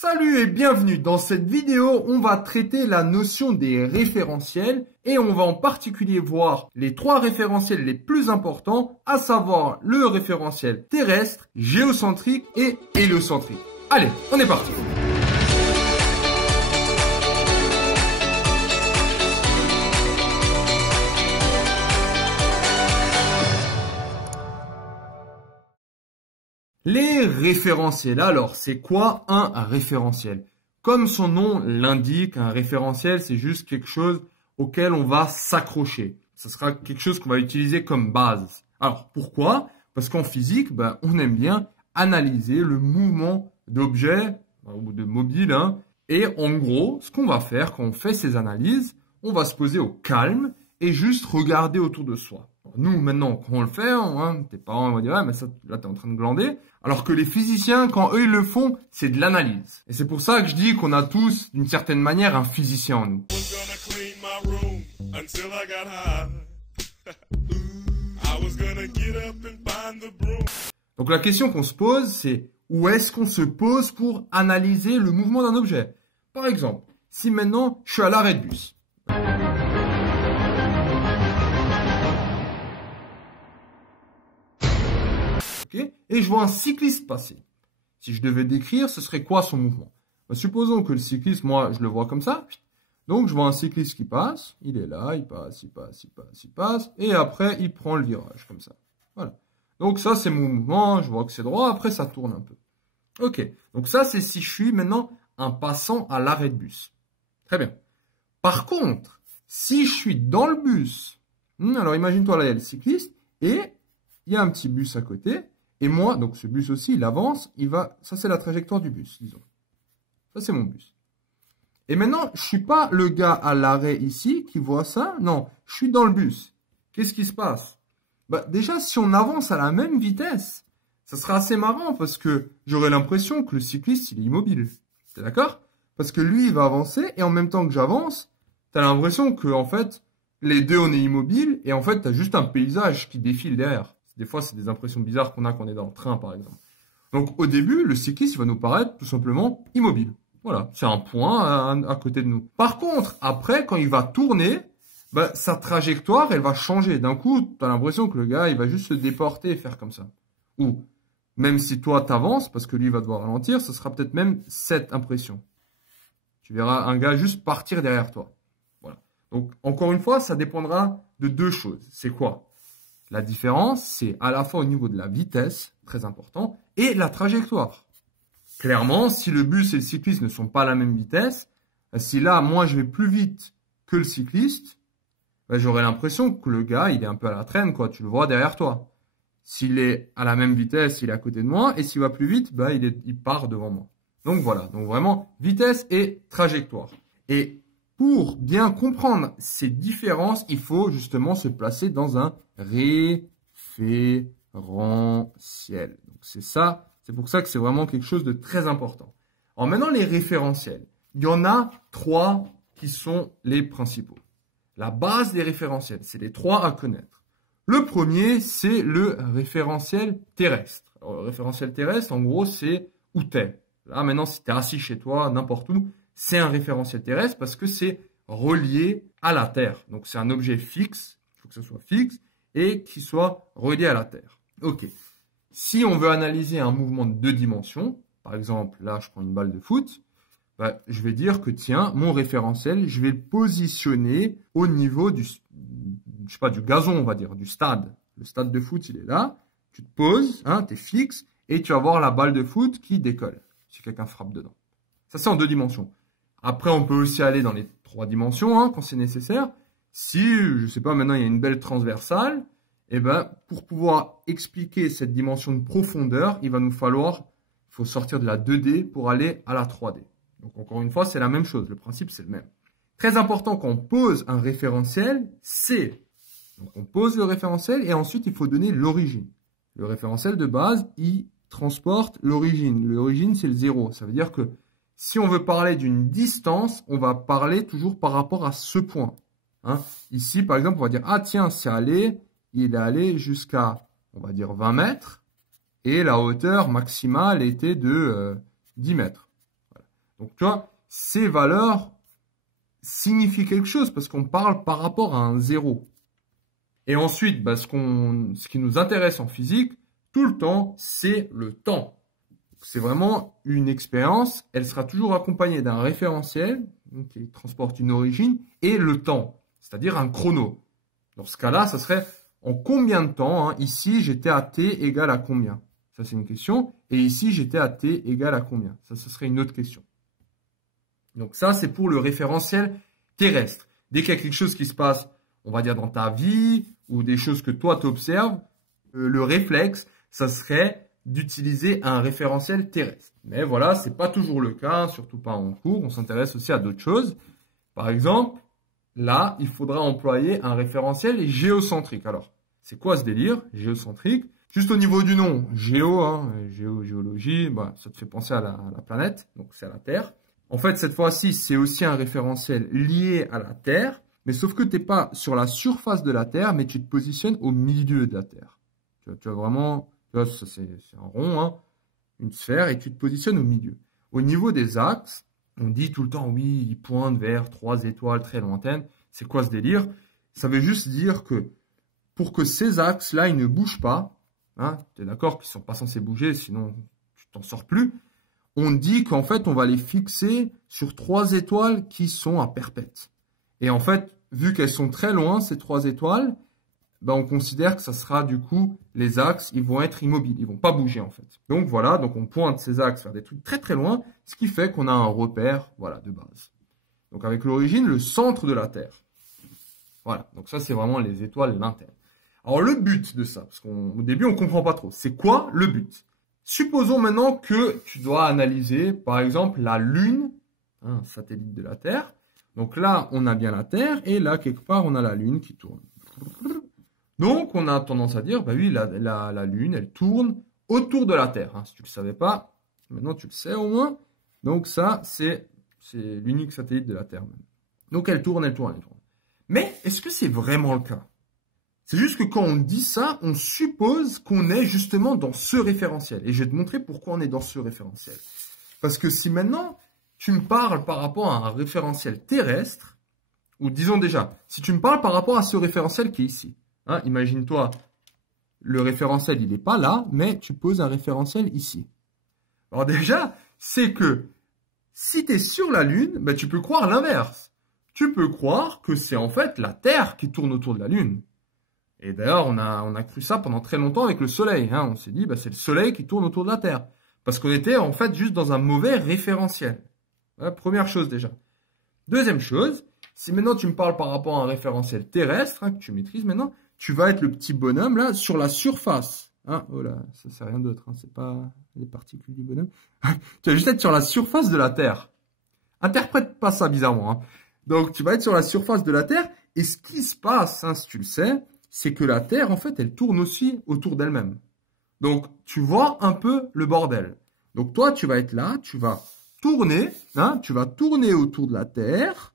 Salut et bienvenue. Dans cette vidéo, on va traiter la notion des référentiels et on va en particulier voir les trois référentiels les plus importants, à savoir le référentiel terrestre, géocentrique et héliocentrique. Allez, on est parti. Les référentiels. Alors, c'est quoi un référentiel? Comme son nom l'indique, un référentiel, c'est juste quelque chose auquel on va s'accrocher. Ce sera quelque chose qu'on va utiliser comme base. Alors, pourquoi? Parce qu'en physique, on aime bien analyser le mouvement d'objets ou de mobiles. Et en gros, ce qu'on va faire quand on fait ces analyses, on va se poser au calme et juste regarder autour de soi. Nous, maintenant, quand on le fait, tes parents vont dire « Ah, mais ça, là, t'es en train de glander ». Alors que les physiciens, quand eux, ils le font, c'est de l'analyse. Et c'est pour ça que je dis qu'on a tous, d'une certaine manière, un physicien en nous. Donc la question qu'on se pose, c'est où est-ce qu'on se pose pour analyser le mouvement d'un objet? Par exemple, si maintenant, je suis à l'arrêt de bus. Et je vois un cycliste passer. Si je devais décrire, ce serait quoi son mouvement? Supposons que le cycliste, moi, je le vois comme ça. Donc, je vois un cycliste qui passe. Il est là, il passe, il passe, il passe, il passe. Et après, il prend le virage, comme ça. Voilà. Donc, ça, c'est mon mouvement. Je vois que c'est droit. Après, ça tourne un peu. Ok. Donc, ça, c'est si je suis maintenant un passant à l'arrêt de bus. Très bien. Par contre, si je suis dans le bus, alors imagine-toi là, il y a le cycliste et il y a un petit bus à côté. Et moi, donc ce bus aussi, il avance, ça c'est la trajectoire du bus, disons. Ça c'est mon bus. Et maintenant, je suis pas le gars à l'arrêt ici qui voit ça, non, je suis dans le bus. Qu'est-ce qui se passe? Déjà, si on avance à la même vitesse, ça sera assez marrant parce que j'aurai l'impression que le cycliste, il est immobile. T'es d'accord? Parce que lui, il va avancer et en même temps que j'avance, t'as l'impression que, en fait, les deux, on est immobile et en fait, t'as juste un paysage qui défile derrière. Des fois, c'est des impressions bizarres qu'on a quand on est dans le train, par exemple. Donc, au début, le cycliste va nous paraître tout simplement immobile. Voilà, c'est un point à côté de nous. Par contre, après, quand il va tourner, sa trajectoire, elle va changer. D'un coup, tu as l'impression que le gars, il va juste se déporter et faire comme ça. Ou, même si toi, t'avances, parce que lui va devoir ralentir, ce sera peut-être même cette impression. Tu verras un gars juste partir derrière toi. Voilà. Donc, encore une fois, ça dépendra de deux choses. C'est quoi? La différence, c'est à la fois au niveau de la vitesse, très important, et la trajectoire. Clairement, si le bus et le cycliste ne sont pas à la même vitesse, si là, moi, je vais plus vite que le cycliste, j'aurai l'impression que le gars, il est un peu à la traîne, quoi. Tu le vois derrière toi. S'il est à la même vitesse, il est à côté de moi, et s'il va plus vite, il part devant moi. Donc voilà. Donc vraiment, vitesse et trajectoire. Et pour bien comprendre ces différences, il faut justement se placer dans un référentiel. Donc c'est ça, c'est pour ça que c'est vraiment quelque chose de très important. Alors maintenant, les référentiels. Il y en a trois qui sont les principaux. La base des référentiels, c'est les trois à connaître. Le premier, c'est le référentiel terrestre. Alors, le référentiel terrestre, en gros, c'est où t'es. Là, maintenant, si tu es assis chez toi, n'importe où, c'est un référentiel terrestre parce que c'est relié à la Terre. Donc, c'est un objet fixe, il faut que ce soit fixe, et qui soit relié à la Terre. Ok. Si on veut analyser un mouvement de deux dimensions, par exemple, là, je prends une balle de foot, je vais dire que, tiens, mon référentiel, je vais le positionner au niveau du gazon, on va dire, du stade. Le stade de foot, il est là. Tu te poses, tu es fixe, et tu vas voir la balle de foot qui décolle, si quelqu'un frappe dedans. Ça, c'est en deux dimensions. Après, on peut aussi aller dans les trois dimensions, quand c'est nécessaire. Si, je sais pas, maintenant, il y a une belle transversale, pour pouvoir expliquer cette dimension de profondeur, il faut sortir de la 2D pour aller à la 3D. Donc, encore une fois, c'est la même chose. Le principe, c'est le même. Très important quand on pose un référentiel, donc, on pose le référentiel et ensuite, il faut donner l'origine. Le référentiel de base, il transporte l'origine. L'origine, c'est le 0. Ça veut dire que si on veut parler d'une distance, on va parler toujours par rapport à ce point. Ici, par exemple, on va dire, ah tiens, il est allé jusqu'à, on va dire, 20 mètres. Et la hauteur maximale était de 10 mètres. Voilà. Donc, tu vois, ces valeurs signifient quelque chose parce qu'on parle par rapport à un zéro. Et ensuite, bah, ce qui nous intéresse en physique, tout le temps, c'est le temps. C'est vraiment une expérience. Elle sera toujours accompagnée d'un référentiel qui transporte une origine et le temps, c'est-à-dire un chrono. Dans ce cas-là, ça serait en combien de temps, hein, ici, j'étais à t égale à combien? Ça, c'est une question. Et ici, j'étais à t égale à combien? Ça, ce serait une autre question. Donc ça, c'est pour le référentiel terrestre. Dès qu'il y a quelque chose qui se passe, on va dire dans ta vie, ou des choses que toi, tu observes, le réflexe, ça serait d'utiliser un référentiel terrestre. Mais voilà, c'est pas toujours le cas, surtout pas en cours. On s'intéresse aussi à d'autres choses. Par exemple, là, il faudra employer un référentiel géocentrique. Alors, c'est quoi ce délire géocentrique? Juste au niveau du nom, géo, hein, géologie, bah, ça te fait penser à la planète, donc c'est à la Terre. En fait, cette fois-ci, c'est aussi un référentiel lié à la Terre, mais sauf que tu n'es pas sur la surface de la Terre, mais tu te positionnes au milieu de la Terre. Tu as vraiment, tu vois, ça c'est un rond, hein, une sphère, et tu te positionnes au milieu. Au niveau des axes, on dit tout le temps, oui, ils pointent vers 3 étoiles très lointaines. C'est quoi ce délire? Ça veut juste dire que pour que ces axes-là, ils ne bougent pas, hein, tu es d'accord qu'ils ne sont pas censés bouger, sinon tu t'en sors plus. On dit qu'en fait, on va les fixer sur 3 étoiles qui sont à perpète. Et en fait, vu qu'elles sont très loin, ces 3 étoiles, ben on considère que ça sera du coup, les axes, ils vont être immobiles, ils vont pas bouger en fait. Donc voilà, donc on pointe ces axes vers des trucs très très loin, ce qui fait qu'on a un repère, voilà, de base. Donc avec l'origine, le centre de la Terre. Voilà, donc ça c'est vraiment les étoiles linternes. Alors le but de ça, parce qu'au début on comprend pas trop, c'est quoi le but? Supposons maintenant que tu dois analyser, par exemple, la Lune, un satellite de la Terre. Donc là, on a bien la Terre, et là, quelque part, on a la Lune qui tourne. Donc, on a tendance à dire, bah oui, la Lune, elle tourne autour de la Terre. Hein. Si tu ne le savais pas, maintenant tu le sais au moins. Donc ça, c'est l'unique satellite de la Terre. Même. Donc elle tourne, elle tourne, elle tourne. Mais est-ce que c'est vraiment le cas? C'est juste que quand on dit ça, on suppose qu'on est justement dans ce référentiel. Et je vais te montrer pourquoi on est dans ce référentiel. Parce que si maintenant, tu me parles par rapport à un référentiel terrestre, ou disons déjà, si tu me parles par rapport à ce référentiel qui est ici, hein, imagine-toi, le référentiel, il n'est pas là, mais tu poses un référentiel ici. Alors déjà, c'est que si tu es sur la Lune, ben, tu peux croire l'inverse. Tu peux croire que c'est en fait la Terre qui tourne autour de la Lune. Et d'ailleurs, on a cru ça pendant très longtemps avec le Soleil. Hein. On s'est dit, bah, c'est le Soleil qui tourne autour de la Terre. Parce qu'on était en fait juste dans un mauvais référentiel. Voilà, première chose déjà. Deuxième chose, si maintenant tu me parles par rapport à un référentiel terrestre, hein, que tu maîtrises maintenant, tu vas être le petit bonhomme là sur la surface. Hein. Oh là, ça c'est rien d'autre. Hein. C'est pas les particules du bonhomme. Tu vas juste être sur la surface de la Terre. Interprète pas ça bizarrement. Hein. Donc tu vas être sur la surface de la Terre. Et ce qui se passe, hein, si tu le sais, c'est que la Terre, en fait, elle tourne aussi autour d'elle-même. Donc, tu vois un peu le bordel. Donc, toi, tu vas être là, tu vas tourner, hein, tu vas tourner autour de la Terre,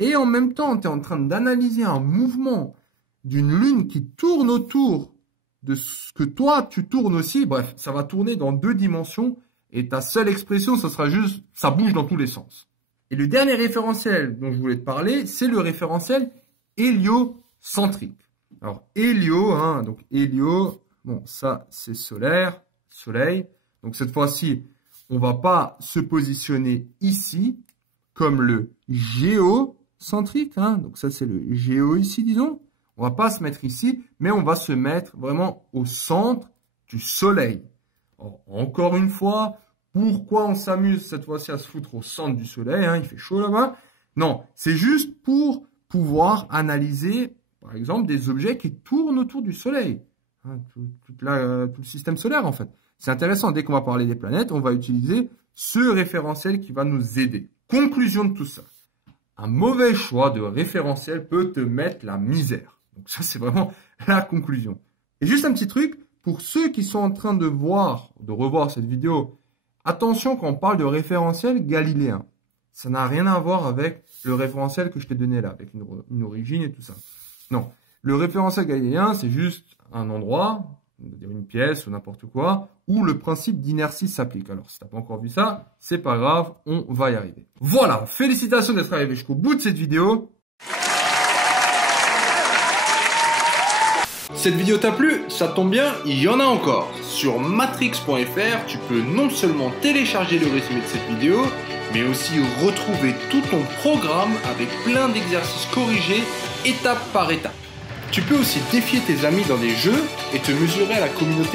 et en même temps, tu es en train d'analyser un mouvement d'une Lune qui tourne autour de ce que toi, tu tournes aussi. Bref, ça va tourner dans 2 dimensions, et ta seule expression, ce sera juste, ça bouge dans tous les sens. Et le dernier référentiel dont je voulais te parler, c'est le référentiel héliocentrique. Alors, hélio, hein, donc hélio, bon, ça, c'est solaire, soleil. Donc, cette fois-ci, on va pas se positionner ici, comme le géocentrique, hein. Donc, ça, c'est le géo ici, disons. On va pas se mettre ici, mais on va se mettre vraiment au centre du soleil. Alors, encore une fois, pourquoi on s'amuse cette fois-ci à se foutre au centre du soleil, hein, il fait chaud là-bas? Non, c'est juste pour pouvoir analyser par exemple, des objets qui tournent autour du Soleil. Hein, tout le système solaire, en fait. C'est intéressant. Dès qu'on va parler des planètes, on va utiliser ce référentiel qui va nous aider. Conclusion de tout ça. Un mauvais choix de référentiel peut te mettre la misère. Donc ça, c'est vraiment la conclusion. Et juste un petit truc, pour ceux qui sont en train de revoir cette vidéo, attention quand on parle de référentiel galiléen. Ça n'a rien à voir avec le référentiel que je t'ai donné là, avec une origine et tout ça. Non, le référentiel galiléen, c'est juste un endroit, on va dire une pièce ou n'importe quoi, où le principe d'inertie s'applique. Alors, si tu n'as pas encore vu ça, c'est pas grave, on va y arriver. Voilà, félicitations d'être arrivé jusqu'au bout de cette vidéo. Cette vidéo t'a plu? Ça tombe bien, il y en a encore. Sur matrix.fr, tu peux non seulement télécharger le résumé de cette vidéo, mais aussi retrouver tout ton programme avec plein d'exercices corrigés étape par étape. Tu peux aussi défier tes amis dans des jeux et te mesurer à la communauté